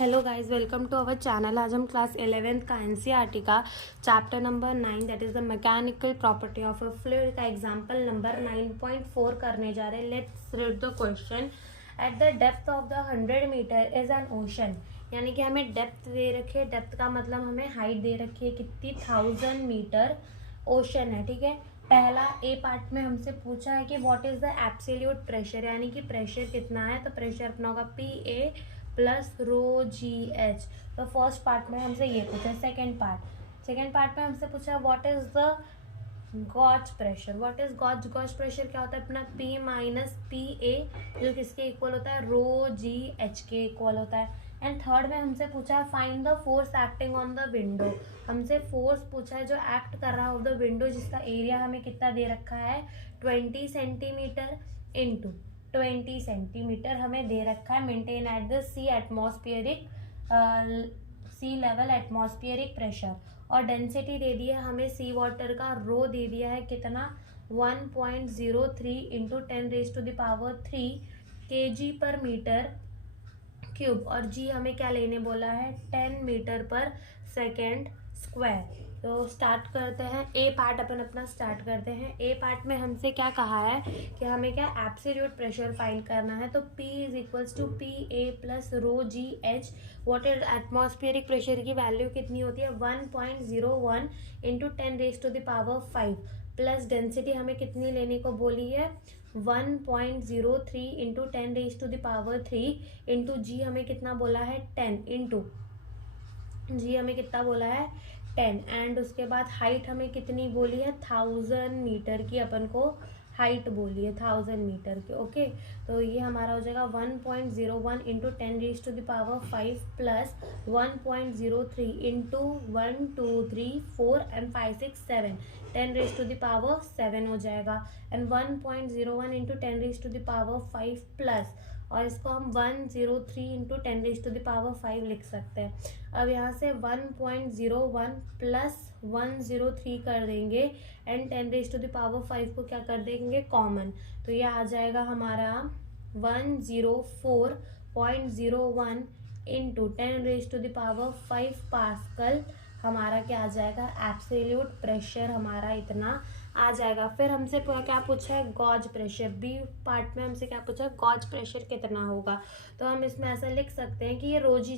Hello guys, welcome to our channel. आज हम class 11th का एनसीईआरटी का chapter number 9 that is the mechanical property of a fluid का example number 9.4 करने जा रहे हैं। Let's read the question. At the depth of the 100 metre is an ocean, यानी कि हमें डेप्थ दे रखी है। डेप्थ का मतलब हमें हाइट दे रखी है कितनी, 1000 मीटर ओशन है। ठीक है, पहला ए पार्ट में हमसे पूछा है कि what is the absolute pressure, यानी कि प्रेशर कितना है। तो प्रेशर अपना होगा P A plus rho G H. तो फर्स्ट पार्ट में हमसे ये पूछा। सेकेंड पार्ट में हमसे पूछा what is the gauge pressure. What is gauge pressure क्या होता है अपना, पी माइनस पी ए, जो किसके इक्वल होता है, रो जी एच के इक्वल होता है। एंड थर्ड में हमसे पूछा है find the force acting on the window. हमसे फोर्स पूछा है जो एक्ट कर रहा है ऑफ द विंडो, जिसका एरिया हमें कितना दे रखा है, 20 सेंटीमीटर इंटू 20 सेंटीमीटर हमें दे रखा है। Maintain at the sea level atmospheric pressure. और डेंसिटी दे दिया है हमें सी वाटर का, रो दे दिया है कितना, 1.03 इंटू 10⁻³ kg पर मीटर क्यूब। और जी हमें क्या लेने बोला है, 10 मीटर पर सेकेंड स्क्वायर। तो स्टार्ट करते हैं, ए पार्ट अपन अपना स्टार्ट करते हैं। ए पार्ट में हमसे क्या कहा है कि हमें क्या एब्सोल्यूट प्रेशर फाइंड करना है। तो P is equals to P A plus rho G H. Water atmospheric pressure की वैल्यू कितनी होती है, 1.01 इंटू 10⁵ प्लस डेंसिटी हमें कितनी लेने को बोली है, 1.03 इंटू 10⁻³ इंटू जी हमें कितना बोला है, 10 इंटू जी हमें कितना बोला है, 10। एंड उसके बाद हाइट हमें कितनी बोली है, 1000 मीटर की अपन को हाइट बोली है, 1000 मीटर की। ओके, तो ये हमारा हो जाएगा 1.01 इंटू 10⁵ प्लस 1.03 इंटू 1 2 3 4 एंड 5 6 7 10⁻7 हो जाएगा। एंड 1.01 इंटू 10⁻5 प्लस, और इसको हम 103 इंटू 10⁻5 लिख सकते हैं। अब यहाँ से 1.01 प्लस 103 कर देंगे एंड 10⁻5 को क्या कर देंगे, कॉमन। तो ये आ जाएगा हमारा 104.01 इंटू 10⁻5 पास्कल। हमारा क्या आ जाएगा, एब्सोल्यूट प्रेशर हमारा इतना आ जाएगा। फिर हमसे क्या पूछा है, गॉज प्रेशर। बी पार्ट में हमसे क्या पूछा है, गॉज प्रेशर कितना होगा। तो हम इसमें ऐसा लिख सकते हैं कि ये रो जी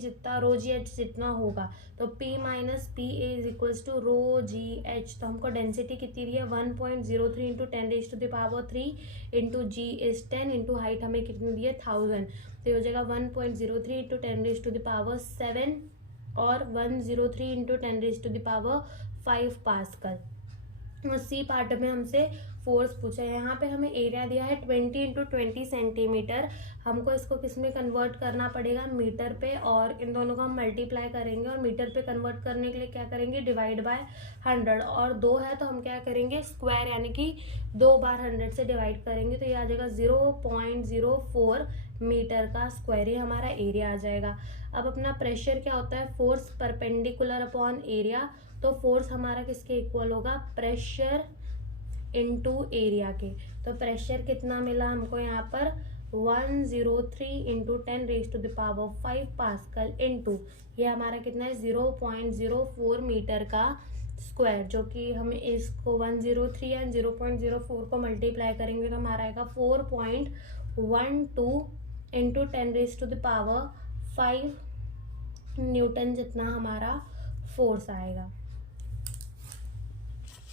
एच जितना होगा। तो P minus P A is equals to rho G H. तो हमको डेंसिटी कितनी दी है, 1.03 into 10⁻³ into G is 10 into height हमें कितनी दी है, 1000। तो ये हो जाएगा 1.03 इंटू 10⁻7 और 103 इंटू 10⁻5 पास्कल। सी पार्ट में हमसे फोर्स पूछा है। यहाँ पे हमें एरिया दिया है 20 इंटू 20 सेंटीमीटर। हमको इसको किस में कन्वर्ट करना पड़ेगा, मीटर पे, और इन दोनों को हम मल्टीप्लाई करेंगे और मीटर पे कन्वर्ट करने के लिए क्या करेंगे, डिवाइड बाय 100। और 2 है तो हम क्या करेंगे, स्क्वायर, यानी कि 2 बार 100 से डिवाइड करेंगे। तो ये आ जाएगा 0.04 मीटर का स्क्वायर, ये हमारा एरिया आ जाएगा। अब अपना प्रेशर क्या होता है, फोर्स परपेंडिकुलर अपॉन एरिया। तो फोर्स हमारा किसके इक्वल होगा, प्रेशर इनटू एरिया के। तो प्रेशर कितना मिला हमको यहाँ पर, 103 इंटू 10⁵5 पास्कल इंटू ये हमारा कितना है, 0.04 मीटर का स्क्वायर, जो कि हम इसको 103 एंड 0.04 को मल्टीप्लाई करेंगे तो हमारा आएगा 4.12 इंटू 10⁵5 न्यूटन जितना हमारा फोर्स आएगा।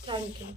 Thank you.